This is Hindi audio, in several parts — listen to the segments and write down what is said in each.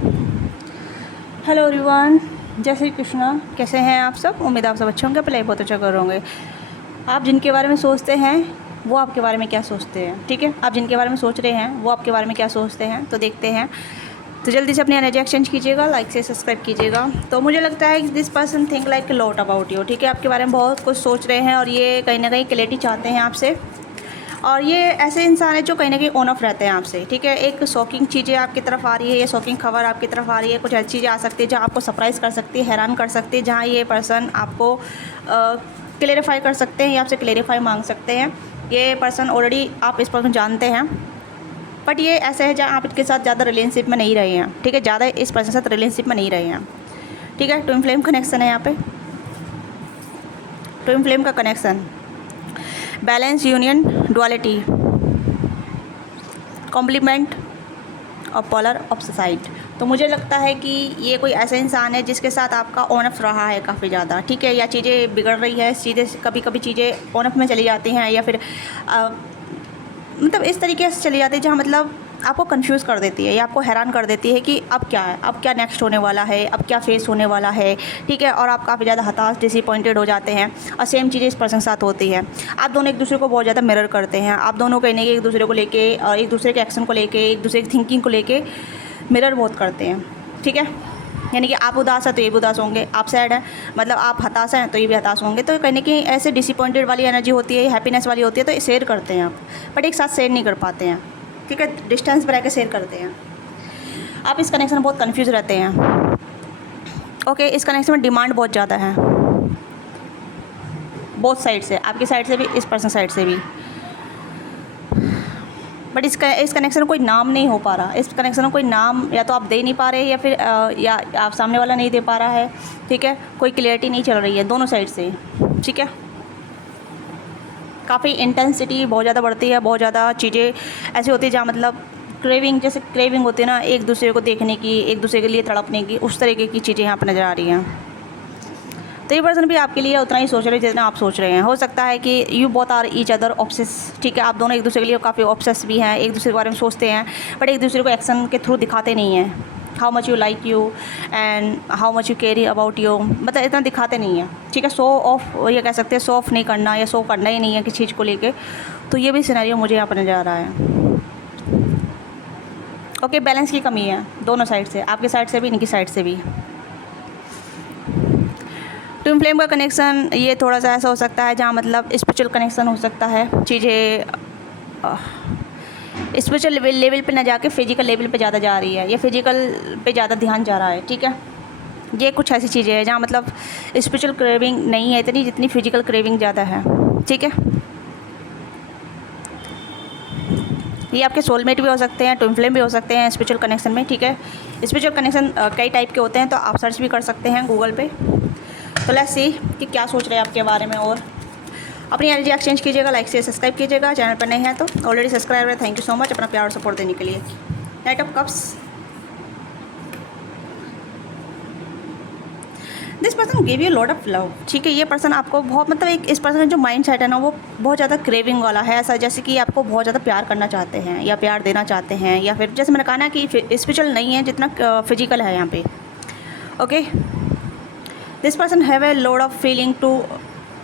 हेलो एवरीवन, जय श्री कृष्णा। कैसे हैं आप सब? उम्मीद आप सब अच्छे होंगे, अपने लाइफ बहुत अच्छा कर होंगे। आप जिनके बारे में सोचते हैं वो आपके बारे में क्या सोचते हैं, ठीक है? आप जिनके बारे में सोच रहे हैं वो आपके बारे में क्या सोचते हैं, तो देखते हैं। तो जल्दी से अपनी एनर्जी एक्सचेंज कीजिएगा, लाइक से सब्सक्राइब कीजिएगा। तो मुझे लगता है कि this person think like lot about you, ठीक है? आपके बारे में बहुत कुछ सोच रहे हैं और ये कहीं ना कहीं क्लैरिटी चाहते हैं आपसे। और ये ऐसे इंसान है जो कहीं ना कहीं ऑन ऑफ रहते हैं आपसे, ठीक है? एक शॉकिंग चीज़ें आपकी तरफ आ रही है, ये शॉकिंग खबर आपकी तरफ आ रही है। कुछ ऐसी चीज़ें आ सकती है जहाँ आपको सरप्राइज़ कर सकती है, हैरान कर सकती है, जहाँ ये पर्सन आपको क्लेरिफाई कर सकते हैं या आपसे क्लेरिफाई मांग सकते हैं। ये पर्सन ऑलरेडी आप इस पर्सन जानते हैं, बट ये ऐसे है जहाँ आप इसके साथ ज़्यादा रिलेशनशिप में नहीं रहे हैं, ठीक है? ज़्यादा इस पर्सन के साथ रिलेशनशिप में नहीं रहे हैं, ठीक है? ट्विन फ्लेम कनेक्शन है यहाँ पे, ट्विन फ्लेम का connection, balance, union, duality, complement और पोलर ऑपोजिट। तो मुझे लगता है कि ये कोई ऐसा इंसान है जिसके साथ आपका ऑन ऑफ रहा है काफ़ी ज़्यादा, ठीक है? या चीज़ें बिगड़ रही है, चीज़ें कभी कभी चीज़ें ऑन ऑफ में चली जाती हैं, या फिर मतलब इस तरीके से चली जाती है जहाँ मतलब आपको कंफ्यूज कर देती है या आपको हैरान कर देती है कि अब क्या है, अब क्या नेक्स्ट होने वाला है, अब क्या फेस होने वाला है, ठीक है? और आप काफ़ी ज़्यादा हताश, डिसअपॉइंटेड हो जाते हैं। और सेम चीज़ें इस पर्सन के साथ होती है। आप दोनों एक दूसरे को बहुत ज़्यादा मिरर करते हैं। आप दोनों कहीं ना कहीं एक दूसरे को लेके, एक दूसरे के एक्शन को लेके, एक दूसरे की थिंकिंग को लेके मिरर बहुत करते हैं, ठीक है? यानी कि आप उदास हैं तो ये भी उदास होंगे, आप सैड हैं मतलब आप हताश हैं तो ये भी हताश होंगे। तो कहीं ना कहीं ऐसे डिसअपॉइंटेड वाली एनर्जी होती है, हैप्पीनेस वाली होती है, तो शेयर करते हैं आप, बट एक साथ शेयर नहीं कर पाते हैं, ठीक है? डिस्टेंस पर रह के शेयर करते हैं। आप इस कनेक्शन में बहुत कंफ्यूज रहते हैं, ओके? इस कनेक्शन में डिमांड बहुत ज़्यादा है, बोथ साइड से, आपकी साइड से भी, इस पर्सन साइड से भी। बट इस कनेक्शन में कोई नाम नहीं हो पा रहा। इस कनेक्शन में कोई नाम या तो आप दे नहीं पा रहे, या फिर या आप सामने वाला नहीं दे पा रहा है, ठीक है? कोई क्लियरिटी नहीं चल रही है दोनों साइड से, ठीक है? काफ़ी इंटेंसिटी बहुत ज़्यादा बढ़ती है, बहुत ज़्यादा चीज़ें ऐसी होती है जहाँ मतलब क्रेविंग, जैसे क्रेविंग होती है ना एक दूसरे को देखने की, एक दूसरे के लिए तड़पने की, उस तरीके की चीज़ें यहाँ पर नज़र आ रही हैं। तो ये पर्सन भी आपके लिए उतना ही सोच रहे हैं जितना आप सोच रहे हैं। हो सकता है कि you both are each other obsess, ठीक है? आप दोनों एक दूसरे के लिए काफ़ी ऑब्सेस भी हैं, एक दूसरे के बारे में सोचते हैं, बट एक दूसरे को एक्शन के थ्रू दिखाते नहीं हैं। How much you like you and how much you care about you, मतलब इतना दिखाते नहीं हैं, ठीक है? शो ऑफ, ये कह सकते हैं शो ऑफ नहीं करना, या शो करना ही नहीं है किसी चीज़ को लेके। तो ये भी सिनेरियो मुझे यहाँ पर नज़र आ रहा है, ओके? बैलेंस की कमी है दोनों साइड से, आपकी साइड से भी, इनकी साइड से भी। ट्विन फ्लेम का कनेक्शन ये थोड़ा सा ऐसा हो सकता है जहाँ मतलब स्पिरिचुअल कनेक्शन हो सकता है। चीज़ें स्पिरिचुअल लेवल पे ना जाके फिजिकल लेवल पे ज़्यादा जा रही है, या फिजिकल पे ज़्यादा ध्यान जा रहा है, ठीक है? ये कुछ ऐसी चीज़ें हैं जहाँ मतलब स्पिरिचुअल क्रेविंग नहीं है इतनी, जितनी फिजिकल क्रेविंग ज़्यादा है, ठीक है? ये आपके सोलमेट भी हो सकते हैं, ट्विन फ्लेम भी हो सकते हैं स्पिरिचुअल कनेक्शन में, ठीक है? स्पिरिचुअल कनेक्शन कई टाइप के होते हैं, तो आप सर्च भी कर सकते हैं गूगल पे। तो लेट्स सी कि क्या सोच रहे हैं आपके बारे में। और अपनी एनर्जी एक्सचेंज कीजिएगा, लाइक से सब्सक्राइब कीजिएगा। चैनल पर नहीं है तो ऑलरेडी सब्सक्राइब है, थैंक यू सो मच अपना प्यार और सपोर्ट देने के लिए। Night of cups, this person give you lot of love, ठीक है? ये पर्सन आपको बहुत, मतलब एक इस पर्सन का जो माइंड सेट है ना वो बहुत ज़्यादा क्रेविंग वाला है, ऐसा जैसे कि आपको बहुत ज़्यादा प्यार करना चाहते हैं या प्यार देना चाहते हैं, या फिर जैसे मैंने कहा ना कि स्पिरिचुअल नहीं है जितना फिजिकल है यहाँ पे, okay? This person have a lot of feeling to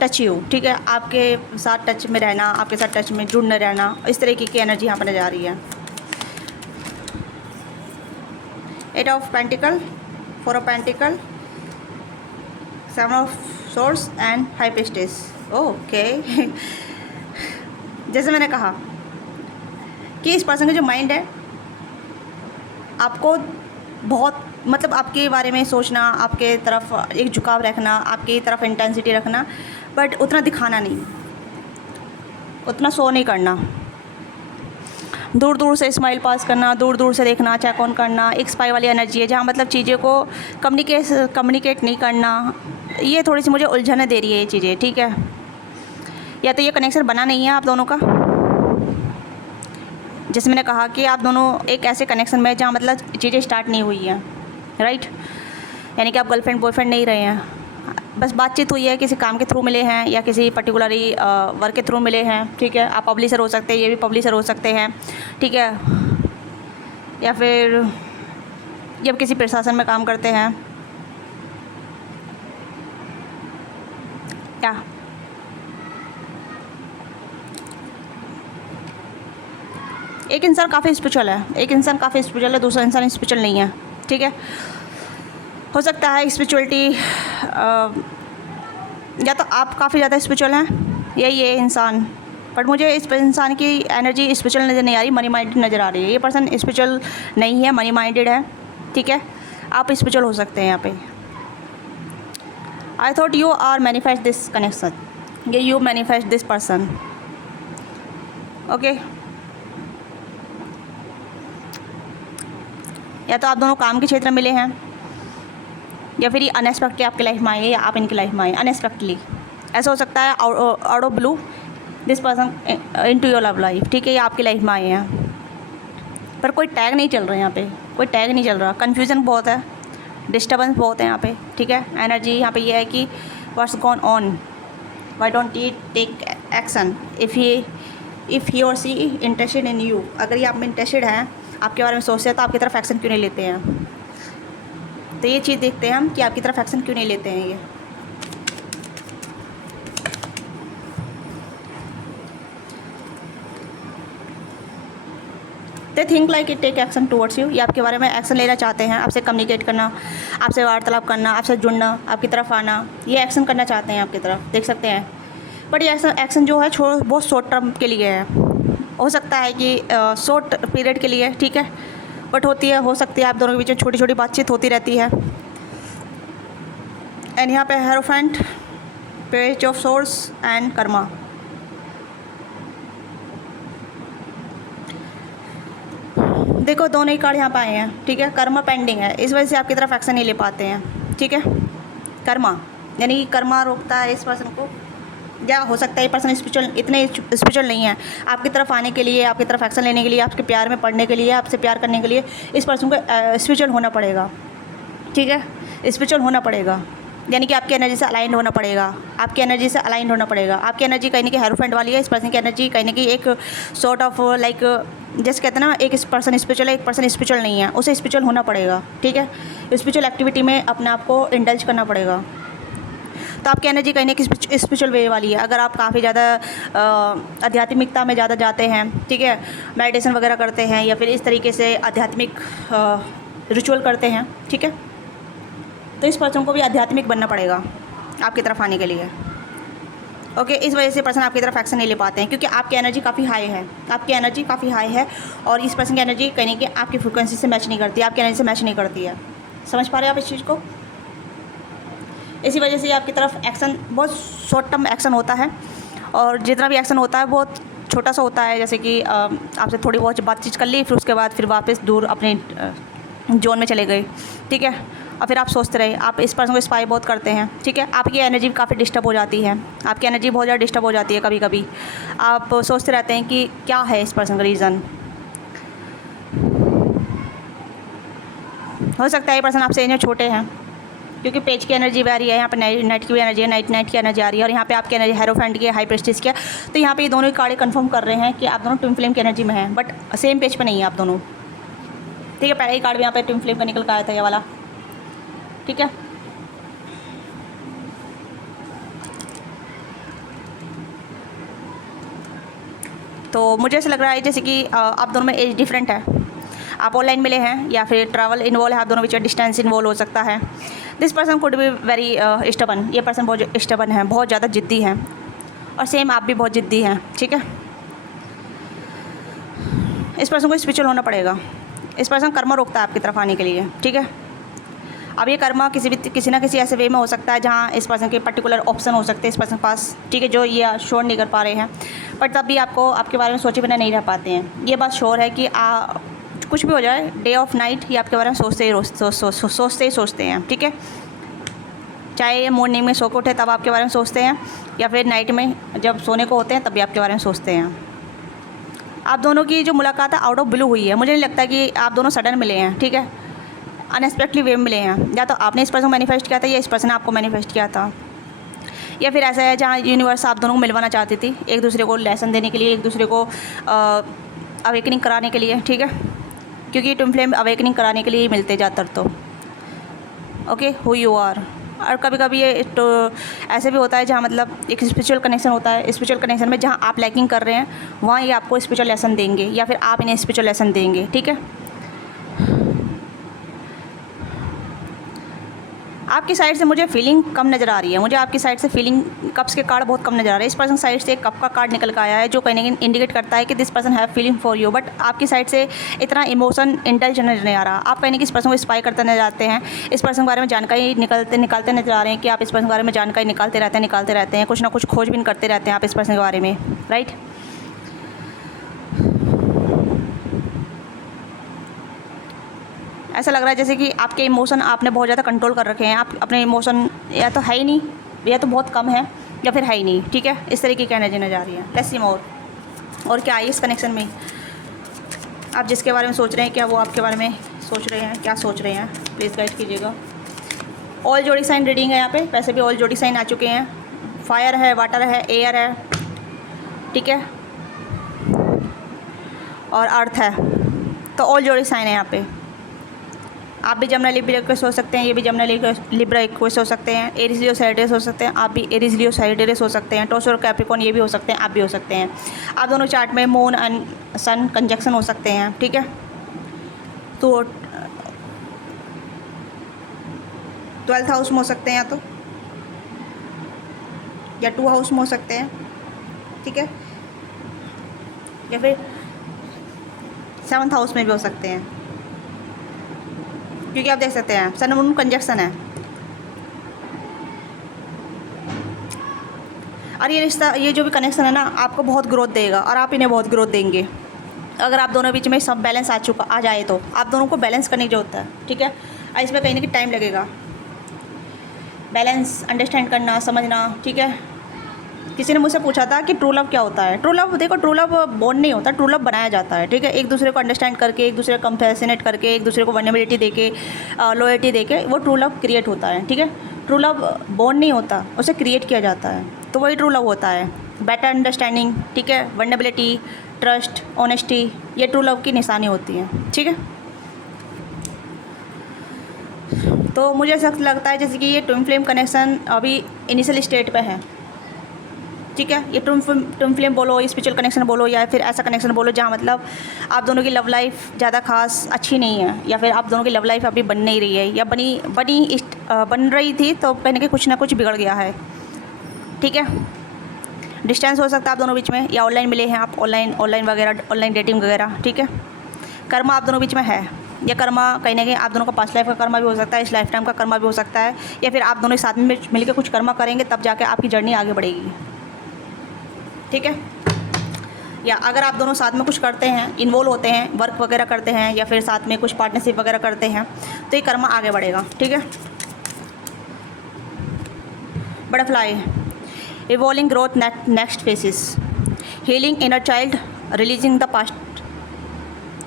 touch you, ठीक है? आपके साथ टच में रहना, आपके साथ टच में जुड़ने रहना, इस तरीके की एनर्जी यहाँ पर नजर आ रही है। 8 ऑफ पेंटिकल, 4 ऑफ पेंटिकल, 7 of source and 5 pistils, okay? जैसे मैंने कहा कि इस पर्सन का जो माइंड है आपको बहुत, मतलब आपके बारे में सोचना, आपके तरफ एक झुकाव रखना, आपकी तरफ इंटेंसिटी रखना, बट उतना दिखाना नहीं, उतना शो नहीं करना, दूर दूर से स्माइल पास करना, दूर दूर से देखना, चेक ऑन करना, एक स्पाई वाली एनर्जी है जहाँ मतलब चीज़ें को कम्युनिकेट नहीं करना। ये थोड़ी सी मुझे उलझने दे रही है ये चीज़ें, ठीक है? या तो ये कनेक्शन बना नहीं है आप दोनों का, जैसे मैंने कहा कि आप दोनों एक ऐसे कनेक्शन में जहाँ मतलब चीज़ें स्टार्ट नहीं हुई हैं, राइट? यानी कि आप गर्लफ्रेंड बॉयफ्रेंड नहीं रहे हैं, बस बातचीत हुई है, किसी काम के थ्रू मिले हैं या किसी पर्टिकुलरली वर्क के थ्रू मिले हैं, ठीक है? आप पब्लिशर हो सकते हैं, ये भी पब्लिशर हो सकते हैं, ठीक है? या फिर ये अब किसी प्रशासन में काम करते हैं क्या? एक इंसान काफ़ी स्पिरिचुअल है, एक इंसान काफ़ी स्पिरिचुअल है, दूसरा इंसान स्पिरिचुअल नहीं है, ठीक है। हो सकता है स्पिरिचुअलिटी या तो आप काफ़ी ज़्यादा स्पिरिचुअल हैं या ये इंसान, बट मुझे इस इंसान की एनर्जी स्पिरिचुअल नज़र नहीं आ रही, मनी माइंडेड नज़र आ रही है। ये पर्सन स्पिरिचुअल नहीं है, मनी माइंडेड है, ठीक है। आप स्पिरिचुअल हो सकते हैं यहाँ पे। I thought you are manifest this connection, ये you manifest this person, okay. या तो आप दोनों काम के क्षेत्र में मिले हैं या फिर ये अनएक्सपेक्टली आपकी लाइफ में आए हैं या आप इनकी लाइफ में आए अनएक्सपेक्टली। ऐसा हो सकता है out of blue this person into your love life, ठीक है। ये आपकी लाइफ में आए हैं पर कोई टैग नहीं चल रहा है यहाँ पे, कोई टैग नहीं चल रहा, कन्फ्यूज़न बहुत है, डिस्टर्बेंस बहुत है यहाँ पे, ठीक है। एनर्जी यहाँ पे ये है कि what's gone on, why don't he take action if he or she interested in you. अगर ये आप में इंटरेस्टेड हैं, आपके बारे में सोचते हैं, तो आपकी तरफ एक्शन क्यों नहीं लेते हैं? तो ये चीज़ देखते हैं हम कि आपकी तरफ एक्शन क्यों नहीं लेते हैं ये। They think like it take action towards you, ये आपके बारे में एक्शन लेना चाहते हैं, आपसे कम्युनिकेट करना, आपसे वार्तालाप करना, आपसे जुड़ना, आपकी तरफ आना, ये एक्शन करना चाहते हैं आपकी तरफ, देख सकते हैं। बट ये एक्शन जो है बहुत शॉर्ट टर्म के लिए है, हो सकता है कि शॉर्ट पीरियड के लिए, ठीक है। बट होती है, हो सकती है आप दोनों के बीच में छोटी छोटी बातचीत होती रहती है। एंड यहाँ पे hierophant, page of source and Karma. देखो दोनों ही कार्ड यहाँ पे आए हैं, ठीक है। कर्मा पेंडिंग है, इस वजह से आपकी तरफ एक्शन नहीं ले पाते हैं, ठीक है। कर्मा यानी कर्मा रोकता है इस पर्सन को, या हो सकता है ये पर्सन स्पिरिचुअल, इतने स्पिरिचुअल नहीं है। आपकी तरफ आने के लिए, आपकी तरफ एक्शन लेने के लिए, आपके प्यार में पड़ने के लिए, आपसे प्यार करने के लिए इस पर्सन को स्पिरिचुअल होना पड़ेगा, ठीक है। स्पिरिचुअल होना पड़ेगा, यानी कि आपकी एनर्जी से अलाइंड होना पड़ेगा, आपकी एनर्जी से अलाइंड होना पड़ेगा। आपकी एनर्जी कहीं ना कहीं हेरोफेंट वाली है, इस पर्सन की एनर्जी कहीं ना कहीं एक सॉर्ट ऑफ लाइक जैसे कहते हैं ना, एक पर्सन स्पिरिचुअल है, एक पर्सन स्पिरिचुअल नहीं है, उसे स्पिरिचुअल होना पड़ेगा, ठीक है। स्पिरिचुअल एक्टिविटी में अपने आप को इंडल्ज करना पड़ेगा। तो आपकी एनर्जी कहीं ना कहीं स्पिरिचुअल वे वाली है। अगर आप काफ़ी ज़्यादा आध्यात्मिकता में ज़्यादा जाते हैं, ठीक है, मेडिटेशन वगैरह करते हैं या फिर इस तरीके से आध्यात्मिक रिचुअल करते हैं, ठीक है, तो इस पर्सन को भी आध्यात्मिक बनना पड़ेगा आपकी तरफ आने के लिए, ओके। इस वजह से पर्सन आपकी तरफ एक्शन नहीं ले पाते हैं क्योंकि आपकी एनर्जी काफ़ी हाई है, आपकी एनर्जी काफ़ी हाई है और इस पर्सन की एनर्जी कहीं ना कहीं आपकी फ्रिक्वेंसी से मैच नहीं करती, आपकी एनर्जी से मैच नहीं करती है। समझ पा रहे हैं आप इस चीज़ को? इसी वजह से आपकी तरफ एक्शन बहुत शॉर्ट टर्म एक्शन होता है और जितना भी एक्शन होता है बहुत छोटा सा होता है, जैसे कि आपसे थोड़ी बहुत बातचीत कर ली, फिर उसके बाद फिर वापस दूर अपने जोन में चले गए, ठीक है। और फिर आप सोचते रहे, आप इस पर्सन को स्पाई बहुत करते हैं, ठीक है। आपकी एनर्जी काफ़ी डिस्टर्ब हो जाती है, आपकी एनर्जी बहुत ज़्यादा डिस्टर्ब हो जाती है। कभी कभी आप सोचते रहते हैं कि क्या है इस पर्सन का रीज़न। हो सकता है ये पर्सन आपसे इन्हें छोटे हैं क्योंकि पेज की एनर्जी भी आ रही है, यहाँ पे नाइट की भी एनर्जी है, नाइट की एनर्जी आ रही है और यहाँ पे आपकी एनर्जी हेरोफेंट की है, हाई प्रेस्टिज की है। तो यहाँ पे ये दोनों ही कार्ड कंफर्म कर रहे हैं कि आप दोनों ट्विन फ्लेम की एनर्जी में हैं, बट सेम पेज पे नहीं है आप दोनों, ठीक है। पहले ही कार्ड भी यहाँ पे ट्विन फ्लेम का निकल कर आया था ये वाला, ठीक है। तो मुझे ऐसा लग रहा है जैसे कि आप दोनों में एज डिफरेंट है, आप ऑनलाइन मिले हैं या फिर ट्रैवल इन्वॉल्व है, आप दोनों बीच डिस्टेंस इन्वॉल्व हो सकता है। This person could be very stubborn, ये पर्सन बहुत स्टबन है, बहुत ज़्यादा जिद्दी है और सेम आप भी बहुत जिद्दी हैं, ठीक है। इस पर्सन को स्पिरिचुअल होना पड़ेगा, इस पर्सन कर्मा रोकता है आपकी तरफ आने के लिए, ठीक है। अब ये कर्मा किसी ना किसी ऐसे वे में हो सकता है जहाँ इस पर्सन के पर्टिकुलर ऑप्शन हो सकते हैं इस पर्सन के पास, ठीक है, जो ये श्योर नहीं कर पा रहे हैं, बट तब भी आपको आपके बारे में सोचे बिना नहीं रह पाते हैं। ये बात श्योर है कि कुछ भी हो जाए, डे ऑफ नाइट ये आपके बारे में सोचते ही सोचते हैं, ठीक है। चाहे ये मॉर्निंग में सो के उठे तब आपके बारे में सोचते हैं या फिर नाइट में जब सोने को होते हैं तब भी आपके बारे में सोचते हैं। आप दोनों की जो मुलाकात है आउट ऑफ ब्लू हुई है, मुझे नहीं लगता कि आप दोनों सडन मिले हैं, ठीक है, अनएक्सपेक्टेडली वे मिले हैं। या तो आपने इस पर्सन को मैनिफेस्ट किया था या इस पर्सन ने आपको मैनिफेस्ट किया था, या फिर ऐसा है जहाँ यूनिवर्स आप दोनों को मिलवाना चाहती थी, एक दूसरे को लेसन देने के लिए, एक दूसरे को अवेकनिंग कराने के लिए, ठीक है। क्योंकि ट्विन फ्लेम अवेकनिंग कराने के लिए ही मिलते ज़्यादातर तो। Okay, who you are. और कभी कभी ये तो ऐसे भी होता है जहाँ मतलब एक स्पिरिचुअल कनेक्शन होता है, स्पिरिचुअल कनेक्शन में जहाँ आप लैकिंग कर रहे हैं वहाँ ये आपको स्पिरिचुअल लेसन देंगे या फिर आप इन्हें स्पिरिचुअल लेसन देंगे। ठीक है, आपकी साइड से मुझे फीलिंग कम नज़र आ रही है, मुझे आपकी साइड से फीलिंग कप्स के कार्ड बहुत कम नज़र आ रहे हैं। इस पर्सन साइड से एक कप का कार्ड निकल के आया है जो कहीं ना कहीं इंडिकेट करता है कि this person have feeling for you, but आपकी साइड से इतना इमोशन इंटेलिजेंट नजर नहीं आ रहा। आप कहीं ना किसी पर्सन को स्पाई करते नजर आते हैं, इस पर्सन के बारे में जानकारी निकालते नजर आ रहे हैं कि आप इस पर्सन के बारे में जानकारी निकालते रहते हैं, कुछ ना कुछ खोजबीन करते रहते हैं आप इस पर्सन के बारे में, राइट। ऐसा लग रहा है जैसे कि आपके इमोशन आपने बहुत ज़्यादा कंट्रोल कर रखे हैं। आप अपने इमोशन या तो है ही नहीं, या तो बहुत कम है, या फिर है ही नहीं। ठीक है, इस तरीके की एनर्जी नजर आ रही है। लेट्स सी मोर। और क्या है इस कनेक्शन में, आप जिसके बारे में सोच रहे हैं क्या वो आपके बारे में सोच रहे हैं, क्या सोच रहे हैं, प्लीज़ गाइड कीजिएगा। ऑल जोड़ी साइन रीडिंग है यहाँ पे, वैसे भी ऑल जोड़ी साइन आ चुके हैं। फायर है, वाटर है, एयर है, ठीक है, और अर्थ है, तो ऑल जोड़ी साइन है यहाँ पे। आप भी जमुना लिब्रा इक्वेस हो सकते हैं, ये भी जमुना लिब्रा इक्वेस हो सकते हैं, एरीज लियो साइडेरियस हो सकते हैं, आप भी एरीज लियो साइडेरियस हो सकते हैं, टॉरस और कैप्रिकॉर्न ये भी हो सकते हैं, आप भी हो सकते हैं। आप दोनों चार्ट में मून एंड सन कंजक्शन हो सकते हैं। ठीक है, तो 12th हाउस में हो सकते हैं या 2 हाउस में हो सकते हैं। ठीक है, या फिर 7th हाउस में भी हो सकते हैं, क्योंकि आप देख सकते हैं सन मून कंजक्शन है। और ये रिश्ता, ये जो भी कनेक्शन है ना, आपको बहुत ग्रोथ देगा और आप इन्हें बहुत ग्रोथ देंगे। अगर आप दोनों बीच में सब बैलेंस आ जाए तो आप दोनों को बैलेंस करने की जरूरत है। ठीक है, और इसमें कहीं ना कहीं टाइम लगेगा, बैलेंस अंडरस्टैंड करना, समझना। ठीक है, किसी ने मुझसे पूछा था कि ट्रू लव क्या होता है। ट्रू लव, देखो, ट्रू लव बॉन्ड नहीं होता, ट्रू लव बनाया जाता है। ठीक है, एक दूसरे को अंडरस्टैंड करके, एक दूसरे को कंपैशनेट करके, एक दूसरे को वल्नरेबिलिटी देके, लॉयल्टी देके, वो ट्रू लव क्रिएट होता है। ठीक है, ट्रू लव बॉन्ड नहीं होता, उसे क्रिएट किया जाता है, तो वही ट्रू लव होता है। बेटर अंडरस्टैंडिंग, ठीक है, वल्नरेबिलिटी, ट्रस्ट, ऑनेस्टी, ये ट्रू लव की निशानी होती है। ठीक है, तो मुझे ऐसा लगता है जैसे कि ये ट्विन फ्लेम कनेक्शन अभी इनिशियल स्टेट पे है। ठीक है, ये ट्विन फ्लेम बोलो, स्पिरिचुअल कनेक्शन बोलो, या फिर ऐसा कनेक्शन बोलो जहाँ मतलब आप दोनों की लव लाइफ ज़्यादा खास अच्छी नहीं है, या फिर आप दोनों की लव लाइफ अभी बन नहीं रही है, या बन रही थी तो कहीं ना कहीं कुछ ना कुछ बिगड़ गया है। ठीक है, डिस्टेंस हो सकता है आप दोनों बीच में, या ऑनलाइन मिले हैं आप, ऑनलाइन वगैरह, ऑनलाइन डेटिंग वगैरह। ठीक है, कर्मा आप दोनों बीच में है, या कर्मा कहीं ना कहीं आप दोनों का पास्ट लाइफ का कर्मा भी हो सकता है, इस लाइफ टाइम का कर्मा भी हो सकता है, या फिर आप दोनों साथ में मिलकर कुछ कर्मा करेंगे तब जाके आपकी जर्नी आगे बढ़ेगी। ठीक है, या अगर आप दोनों साथ में कुछ करते हैं, इन्वॉल्व होते हैं, वर्क वगैरह करते हैं, या फिर साथ में कुछ पार्टनरशिप वगैरह करते हैं, तो ये कर्मा आगे बढ़ेगा। ठीक है, butterfly, evolving growth, next faces, healing inner child, releasing the past.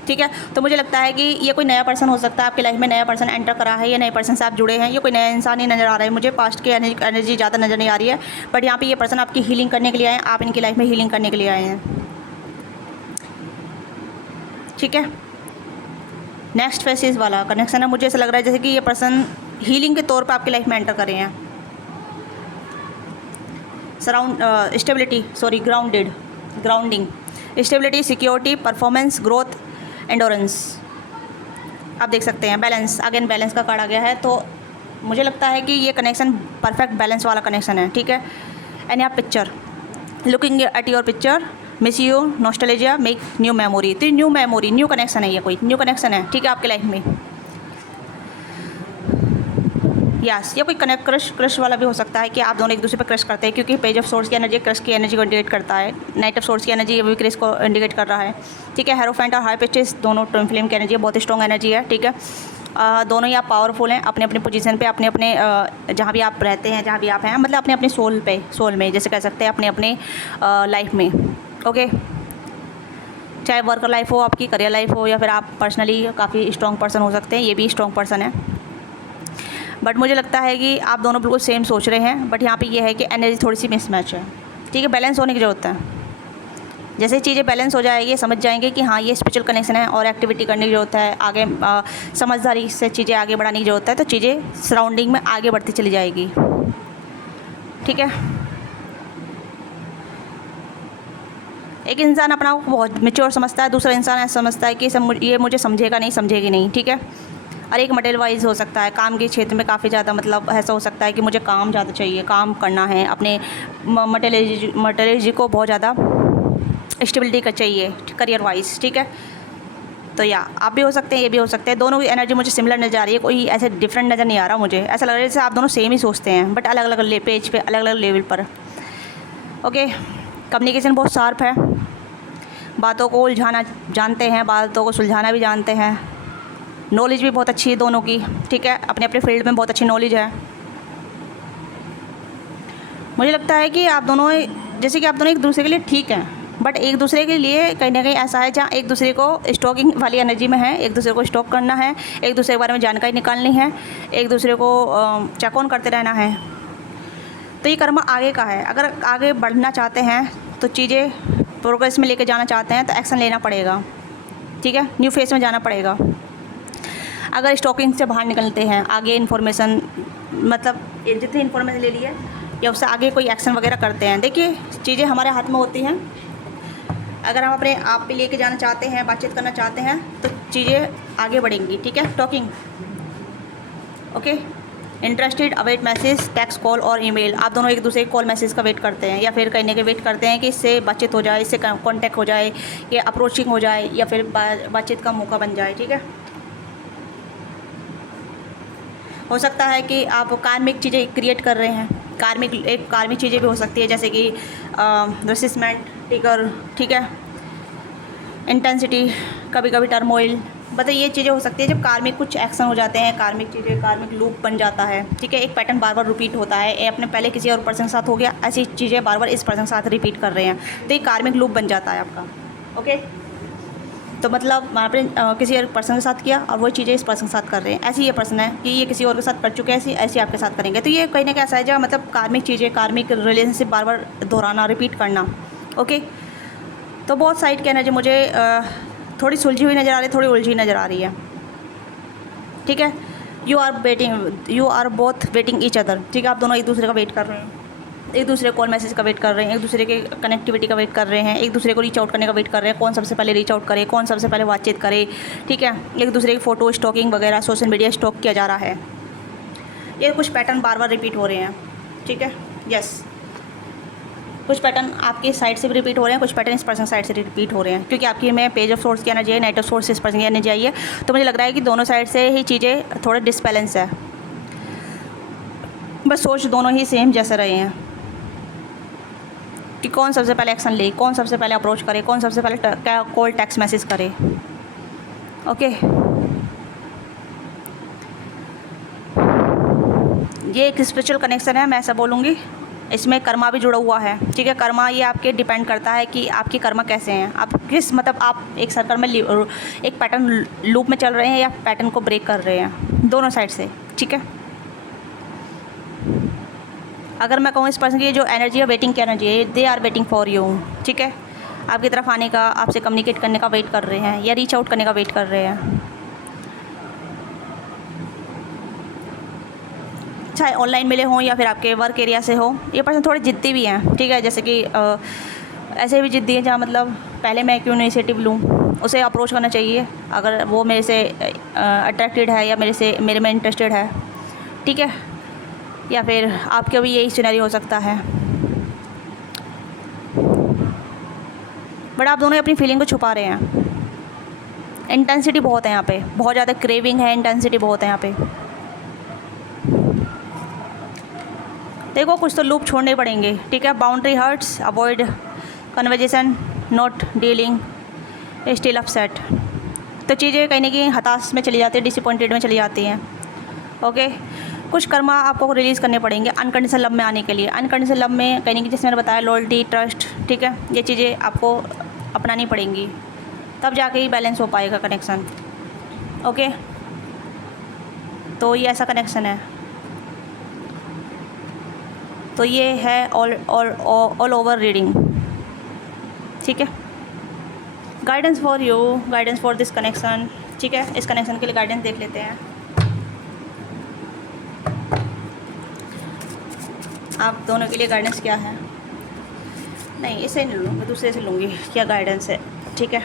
ठीक है, तो मुझे लगता है कि ये कोई नया पर्सन हो सकता है, आपकी लाइफ में नया पर्सन एंटर करा है, या नए पर्सन से आप जुड़े हैं, ये कोई नया इंसान ही नज़र आ रहा है मुझे, पास्ट की एनर्जी ज़्यादा नज़र नहीं आ रही है, बट यहाँ पे ये पर्सन आपकी हीलिंग करने के लिए आए हैं, आप इनकी लाइफ में हीलिंग करने के लिए आए हैं। ठीक है, नेक्स्ट फेसिस वाला कनेक्शन है, मुझे ऐसा लग रहा है जैसे कि ये पर्सन हीलिंग के तौर पर आपकी लाइफ में एंटर करे हैं। Grounding, stability, security, performance, growth, endurance. आप देख सकते हैं बैलेंस, अगेन बैलेंस का कार्ड आ गया है, तो मुझे लगता है कि ये कनेक्शन परफेक्ट बैलेंस वाला कनेक्शन है। ठीक है, एंड यहाँ picture, looking at your picture, miss you, nostalgia, make new memory. तो न्यू मेमोरी, न्यू कनेक्शन है, ये कोई न्यू कनेक्शन है। ठीक है, आपकी लाइफ में यस, ये कोई क्रश वाला भी हो सकता है कि आप दोनों एक दूसरे पर क्रश करते हैं, क्योंकि पेज ऑफ सोर्स की एनर्जी क्रश की एनर्जी को इंडिकेट करता है, नाइट ऑफ सोर्स की एनर्जी ये भी क्रश को इंडिकेट कर रहा है। ठीक है, हेरोफेंट और हाई पिचेस दोनों ट्विन फ्लेम की एनर्जी बहुत स्ट्रॉन्ग एनर्जी है। ठीक है, दोनों ही आप पावरफुल हैं अपने अपने पोजीशन पे, अपने अपने जहाँ भी आप रहते हैं, जहाँ भी आप हैं, मतलब अपने अपने सोल में जैसे कह सकते हैं, अपने अपने लाइफ में। ओके, चाहे वर्क लाइफ हो, आपकी करियर लाइफ हो, या फिर आप पर्सनली काफ़ी स्ट्रॉन्ग पर्सन हो सकते हैं, ये भी स्ट्रॉन्ग पर्सन है। बट मुझे लगता है कि आप दोनों बिल्कुल सेम सोच रहे हैं, बट यहाँ पे ये है कि एनर्जी थोड़ी सी मिसमैच है। ठीक है, बैलेंस होने की ज़रूरत है। जैसे ही चीज़ें बैलेंस हो जाएगी, समझ जाएंगे कि हाँ ये स्पिरिचुअल कनेक्शन है और एक्टिविटी करने की ज़रूरत है, आगे समझदारी से चीज़ें आगे बढ़ाने की ज़रूरत है, तो चीज़ें सराउंडिंग में आगे बढ़ती चली जाएगी। ठीक है। एक इंसान अपना को बहुत मैच्योर समझता है, दूसरा इंसान ऐसा समझता है कि ये मुझे समझेगा नहीं, समझेगी नहीं। ठीक है। और एक मटेरियल वाइज हो सकता है, काम के क्षेत्र में काफ़ी ज़्यादा मतलब ऐसा हो सकता है कि मुझे काम ज़्यादा चाहिए, काम करना है, अपने मटेरियलिटी को बहुत ज़्यादा स्टेबिलिटी का चाहिए करियर वाइज। ठीक है। तो या आप भी हो सकते हैं, ये भी हो सकते हैं। दोनों की एनर्जी मुझे सिमिलर नज़र आ रही है, कोई ऐसे डिफरेंट नज़र नहीं आ रहा मुझे। ऐसा लग रहा है जैसे आप दोनों सेम ही सोचते हैं, बट अलग अलग पेज पे, अलग अलग लेवल पर। ओके। कम्युनिकेशन बहुत शार्प है, बातों को उलझाना जानते हैं, बातों को सुलझाना भी जानते हैं। नॉलेज भी बहुत अच्छी है दोनों की। ठीक है। अपने अपने फील्ड में बहुत अच्छी नॉलेज है। मुझे लगता है कि आप दोनों, जैसे कि आप दोनों एक दूसरे के लिए ठीक हैं, बट एक दूसरे के लिए कहीं ना कहीं ऐसा है जहाँ एक दूसरे को स्टॉकिंग वाली एनर्जी में है, एक दूसरे को स्टॉक करना है, एक दूसरे के बारे में जानकारी निकालनी है, एक दूसरे को चेक ऑन करते रहना है। तो ये कर्म आगे का है। अगर आगे बढ़ना चाहते हैं, तो चीज़ें प्रोग्रेस में लेके जाना चाहते हैं, तो एक्शन लेना पड़ेगा। ठीक है। न्यू फेस में जाना पड़ेगा। अगर स्टॉकिंग से बाहर निकलते हैं, आगे इन्फॉर्मेशन मतलब जितनी इन्फॉर्मेशन ले ली है या उससे आगे कोई एक्शन वगैरह करते हैं, देखिए चीज़ें हमारे हाथ में होती हैं। अगर हम अपने आप पे लेके जाना चाहते हैं, बातचीत करना चाहते हैं, तो चीज़ें आगे बढ़ेंगी। ठीक है। Talking. Okay. Interested, await message, text, call और ईमेल। आप दोनों एक दूसरे के कॉल मैसेज का वेट करते हैं, या फिर कहने के वेट करते हैं कि इससे बातचीत हो जाए, इससे कांटेक्ट हो जाए, या अप्रोचिंग हो जाए, या फिर बातचीत का मौका बन जाए। ठीक है। हो सकता है कि आप कार्मिक चीज़ें क्रिएट कर रहे हैं। कार्मिक चीज़ें भी हो सकती है, जैसे कि रेसिस्टमेंट, टिगर। ठीक है। इंटेंसिटी, कभी कभी टर्मोइल। बताइए ये चीज़ें हो सकती है जब कार्मिक कुछ एक्शन हो जाते हैं, कार्मिक चीज़ें, कार्मिक लूप बन जाता है। ठीक है। एक पैटर्न बार बार रिपीट होता है, ये अपने पहले किसी और पर्सन के साथ हो गया, ऐसी चीज़ें बार बार इस पर्सन के साथ रिपीट कर रहे हैं, तो ये कार्मिक लूप बन जाता है आपका। ओके। तो मतलब आपने किसी और पर्सन के साथ किया और वही चीज़ें इस पर्सन के साथ कर रहे हैं। ऐसी ये पर्सन है कि ये किसी और के साथ कर चुके हैं, ऐसी आपके साथ करेंगे। तो ये कहीं ना कहीं ऐसा है जहाँ मतलब कार्मिक चीज़ें, कार्मिक रिलेशनशिप बार बार दोहराना, रिपीट करना। ओके। तो बहुत साइड की एनर्जी मुझे थोड़ी सुलझी हुई नज़र आ रही है, थोड़ी उलझी नज़र आ रही है। ठीक है। You are both waiting each other. ठीक है। आप दोनों एक दूसरे का वेट कर रहे हैं, एक दूसरे कॉल मैसेज का वेट कर रहे हैं, एक दूसरे के कनेक्टिविटी का वेट कर रहे हैं, एक दूसरे को रीच आउट करने का वेट कर रहे हैं, कौन सबसे पहले रीच आउट करे, कौन सबसे पहले बातचीत करे। ठीक है। एक दूसरे की फ़ोटो स्टॉकिंग वगैरह सोशल मीडिया स्टॉक किया जा रहा है। ये कुछ पैटर्न बार बार रिपीट हो रहे हैं। ठीक है। यस। कुछ पैटर्न आपके साइड से भी रिपीट हो रहे हैं, कुछ पैटर्न इस पर्सन साइड से रिपीट हो रहे हैं, क्योंकि आपकी में पेज ऑफ सोर्स की एनर्जी है, नाइट ऑफ सोर्स इस पर्सन की एनर्जी आई है। तो मुझे लग रहा है कि दोनों साइड से ही चीज़ें थोड़े डिसबैलेंस है, बस सोच दोनों ही सेम जैसे रहे हैं कि कौन सबसे पहले एक्शन ले, कौन सबसे पहले अप्रोच करे, कौन सबसे पहले कॉल टेक्स्ट मैसेज करे। ओके। ये एक स्पिरिचुअल कनेक्शन है, मैं ऐसा बोलूँगी। इसमें कर्मा भी जुड़ा हुआ है। ठीक है। कर्मा ये आपके डिपेंड करता है कि आपकी कर्मा कैसे हैं, आप किस मतलब आप एक सर्कल में एक पैटर्न लूप में चल रहे हैं या पैटर्न को ब्रेक कर रहे हैं, दोनों साइड से। ठीक है। अगर मैं कहूँ इस पर्सन की जो एनर्जी है, वेटिंग की एनर्जी है, they are waiting for you. ठीक है। आपकी तरफ आने का, आपसे कम्युनिकेट करने का वेट कर रहे हैं, या रीच आउट करने का वेट कर रहे हैं, चाहे ऑनलाइन मिले हों या फिर आपके वर्क एरिया से हो। ये पर्सन थोड़े ज़िद्दी भी हैं। ठीक है। जैसे कि ऐसे भी ज़िद्दी हैं जहाँ मतलब पहले मैं क्यों इनिशिएटिव लूँ, उसे अप्रोच करना चाहिए अगर वो मेरे से अट्रैक्टेड है या मेरे में इंटरेस्टेड है। ठीक है। या फिर आपके भी यही सिनेरियो हो सकता है, बट आप दोनों अपनी फीलिंग को छुपा रहे हैं। इंटेंसिटी बहुत है यहाँ पे, बहुत ज़्यादा क्रेविंग है, इंटेंसिटी बहुत है यहाँ पे। देखो कुछ तो लूप छोड़ने पड़ेंगे। ठीक है। Boundary hurts, avoid conversation, not dealing, still upset. तो चीज़ें कहीं ना कहीं हताश में चली जाती है, डिसअपॉइंटेड में चली जाती हैं। ओके। कुछ कर्मा आपको रिलीज़ करने पड़ेंगे अनकंडीशनल लव में आने के लिए। अनकंडीशनल लव में कहीं ना कहीं, जैसे मैंने बताया, लॉयल्टी, ट्रस्ट। ठीक है। ये चीज़ें आपको अपनानी पड़ेंगी, तब जाके ही बैलेंस हो पाएगा कनेक्शन। ओके। तो ये ऐसा कनेक्शन है। तो ये है ऑल ओवर रीडिंग। ठीक है। Guidance for you, guidance for this connection, ठीक है। इस कनेक्शन के लिए गाइडेंस देख लेते हैं। आप दोनों के लिए गाइडेंस क्या है? नहीं, इसे नहीं लूँगी, दूसरे से लूँगी क्या गाइडेंस है, ठीक है।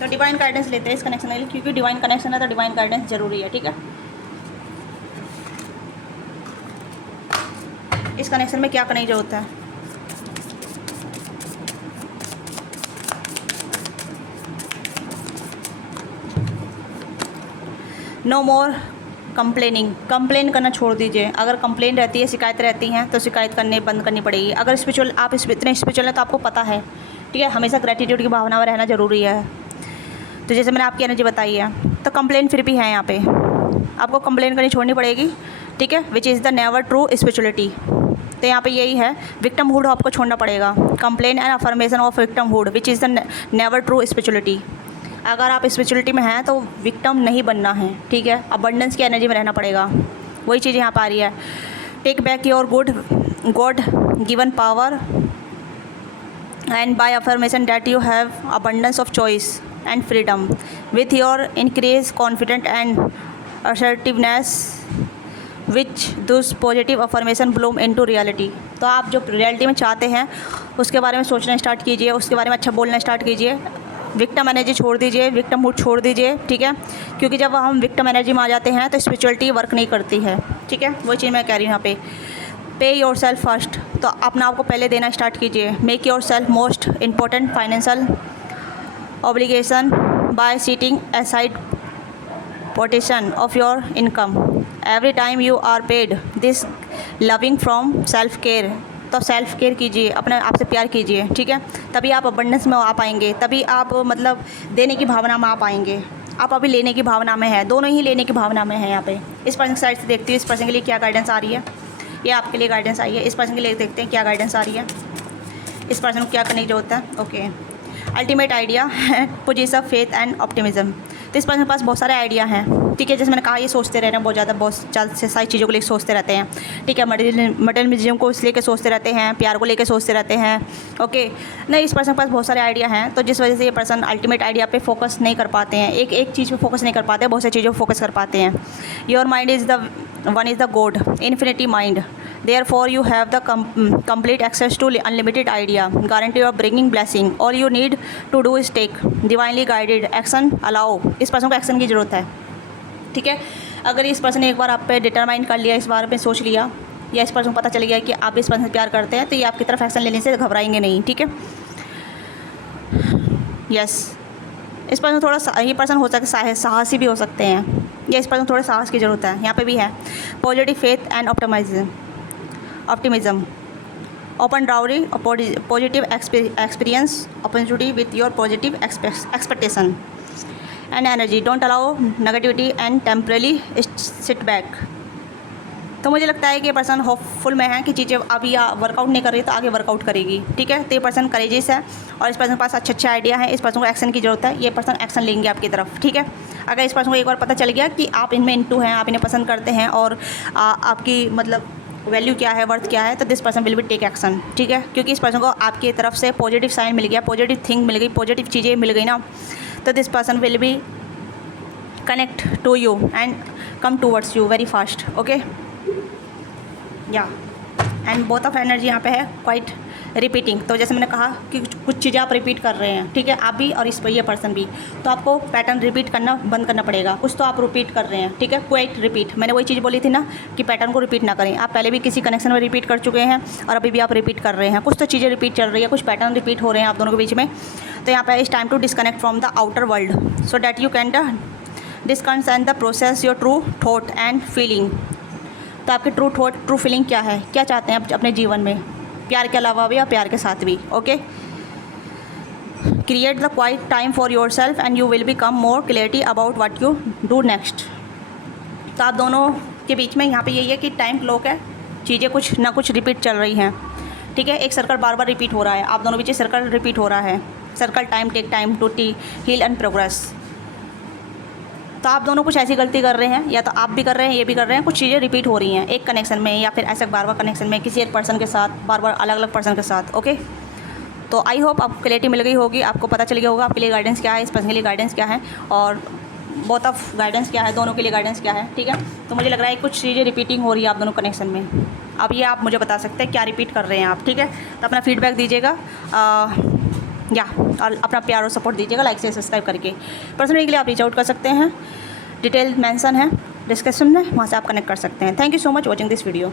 तो डिवाइन गाइडेंस लेते हैं इस कनेक्शन के लिए, क्योंकि डिवाइन कनेक्शन है तो डिवाइन गाइडेंस ज़रूरी है, ठीक है। इस कनेक्शन में क्या करने की ज़रूरत है? नो मोर कंप्लेनिंग, कंप्लेन करना छोड़ दीजिए। अगर कंप्लेन रहती है, शिकायत रहती हैं, तो शिकायत करने बंद करनी पड़ेगी। अगर स्पिरिचुअल, आप इतने स्पिरिचुअल हैं तो आपको पता है, ठीक है, हमेशा ग्रेटिट्यूड की भावना में रहना ज़रूरी है। तो जैसे मैंने आपकी एनर्जी बताई है, तो कंप्लेन फिर भी है यहाँ पे, आपको कंप्लेन करनी छोड़नी पड़ेगी, ठीक है। Which is the never true spirituality. तो यहाँ पे यही है, विक्टिम हुड आपको छोड़ना पड़ेगा। Complain and affirmation of victim hood which is the never true spirituality. अगर आप स्पिरिचुअलिटी में हैं तो विक्टिम नहीं बनना है, ठीक है। अबंडेंस की एनर्जी में रहना पड़ेगा, वही चीज़ यहाँ पर आ रही है। Take back your God given power and by affirmation that you have abundance of choice and freedom with your increase confident and assertiveness which this positive affirmation bloom into reality. तो आप जो रियलिटी में चाहते हैं उसके बारे में सोचना स्टार्ट कीजिए, उसके बारे में अच्छा बोलना स्टार्ट कीजिए। विक्टिम एनर्जी छोड़ दीजिए, विक्टिम मूड छोड़ दीजिए, ठीक है। क्योंकि जब हम विक्टिम एनर्जी में आ जाते हैं तो स्पिरिचुअलिटी वर्क नहीं करती है, ठीक है। वही चीज़ मैं कह रही हूँ यहाँ पे। पे योर सेल्फ फर्स्ट, तो अपना आपको पहले देना स्टार्ट कीजिए। Make yourself most important financial obligation by setting aside portion of your income every time you are paid this loving from self care. तो सेल्फ केयर कीजिए, अपने आप से प्यार कीजिए, ठीक है। तभी आप अबंडेंस में आ पाएंगे, तभी आप मतलब देने की भावना में आ पाएंगे। आप अभी लेने की भावना में है, दोनों ही लेने की भावना में है यहाँ पे। इस पर्सन की साइड से देखती हूँ इस पर्सन के लिए क्या गाइडेंस आ रही है। ये आपके लिए गाइडेंस आई है। इस पर्सन के लिए देखते हैं क्या गाइडेंस आ रही है, इस पर्सन को क्या करने की जरूरत है। Okay, ultimate idea positive faith and optimism. तो इस पर्सन के पास बहुत सारे आइडिया हैं, ठीक है। जैसे मैंने कहा, ये सोचते रह रहे हैं बहुत सारी चीज़ों को लेकर सोचते रहते हैं, ठीक है। मटेरियलिज्म को इस लेकर सोचते रहते हैं, प्यार को लेकर सोचते रहते हैं, ओके। नहीं, इस पर्सन के पास बहुत सारे आइडिया हैं, तो जिस वजह से ये पर्सन अल्टीमेट आइडिया पे फोकस नहीं कर पाते हैं, एक चीज़ पे फोकस नहीं कर पाते, बहुत सारी चीज़ों पर फोकस कर पाते हैं। Your mind is the one is the God infinity mind, therefore you have the complete access to unlimited idea guarantee of bringing blessing। all you need to do is take divinely guided action allow। इस पर्सन को एक्शन की ज़रूरत है, ठीक है। अगर इस पर्सन ने एक बार आप पे डिटरमाइन कर लिया, इस बारे में सोच लिया, या इस पर्सन को पता चल गया कि आप इस पर्सन से प्यार करते हैं, तो ये आपकी तरफ एक्शन लेने से घबराएंगे नहीं, ठीक है। यस, इस पर्सन थोड़ा, ये पर्सन हो सकता है साहसी भी हो सकते हैं, या इस पर्सन थोड़े साहस की ज़रूरत है। यहाँ पे भी है positive faith and optimism open dowry positive experience opportunity with your positive expectation and energy don't allow negativity and temporarily sit back. तो मुझे लगता है कि ये पर्सन होपफुल में है कि चीज़ें अभी वर्कआउट नहीं कर रही तो आगे वर्कआउट करेगी, ठीक है। तो ये पर्सन करेजियस है और इस पर्सन के पास अच्छे आइडिया है। इस पर्सन को एक्शन की ज़रूरत है, ये पर्सन एक्शन लेंगे आपकी तरफ, ठीक है। अगर इस पर्सन को एक बार पता चल गया कि आप इनमें इंटू हैं, आप इन्हें पसंद करते हैं और आपकी मतलब वैल्यू क्या है, वर्थ क्या है, तो this person will be take action, ठीक है। क्योंकि इस पर्सन को आपकी तरफ से पॉजिटिव साइन मिल गया, पॉजिटिव थिंग मिल गई, पॉजिटिव चीज़ें मिल गई ना, तो this person will be connect to you and come towards you very fast, okay. या एंड बोथ ऑफ एनर्जी यहाँ पे है क्वाइट रिपीटिंग। तो जैसे मैंने कहा कि कुछ चीज़ें आप रिपीट कर रहे हैं, ठीक है, आप भी और इस पर ये पर्सन भी, तो आपको पैटर्न रिपीट करना बंद करना पड़ेगा। कुछ तो आप रिपीट कर रहे हैं, ठीक है, क्वाइट रिपीट। मैंने वही चीज़ बोली थी ना कि पैटर्न को रिपीट ना करें। आप पहले भी किसी कनेक्शन में रिपीट कर चुके हैं और अभी भी आप रिपीट कर रहे हैं। कुछ तो चीज़ें रिपीट चल रही है, कुछ पैटर्न रिपीट हो रहे हैं आप दोनों के बीच में। तो यहाँ पर इस time to disconnect from the outer world so that you can discern the process your true thought and feeling. तो आपकी ट्रू थॉट, ट्रू फीलिंग क्या है, क्या चाहते हैं आप अपने जीवन में, प्यार के अलावा भी या प्यार के साथ भी, okay. Create the quiet time for your self and you will become more clarity about what you do next. तो आप दोनों के बीच में यहाँ पे यही है कि टाइम क्लॉक है, चीज़ें कुछ ना कुछ रिपीट चल रही हैं, ठीक है। एक सर्कल बार बार रिपीट हो रहा है, आप दोनों बीच सर्कल रिपीट हो रहा है। Circle time take time to heal and progress. तो आप दोनों कुछ ऐसी गलती कर रहे हैं, या तो आप भी कर रहे हैं, ये भी कर रहे हैं, कुछ चीज़ें रिपीट हो रही हैं एक कनेक्शन में, या फिर ऐसे बार बार कनेक्शन में किसी एक पर्सन के साथ, बार बार अलग अलग पर्सन के साथ, ओके। तो आई होप आपको क्लैरिटी मिल गई होगी, आपको पता चल गया होगा आपके लिए गाइडेंस क्या है, इस पर्सन के लिए गाइडेंस क्या है और बोथ ऑफ गाइडेंस क्या है, दोनों के लिए गाइडेंस क्या है। ठीक है, तो मुझे लग रहा है कुछ चीज़ें रिपीटिंग हो रही है आप दोनों कनेक्शन में। अब ये आप मुझे बता सकते हैं क्या रिपीट कर रहे हैं आप। ठीक है, तो अपना फीडबैक दीजिएगा या और अपना प्यार और सपोर्ट दीजिएगा लाइक से सब्सक्राइब करके। पर्सनली के लिए आप रीच आउट कर सकते हैं, डिटेल मेंशन है डिस्क्रिप्शन में, वहाँ से आप कनेक्ट कर सकते हैं। Thank you so much watching this video.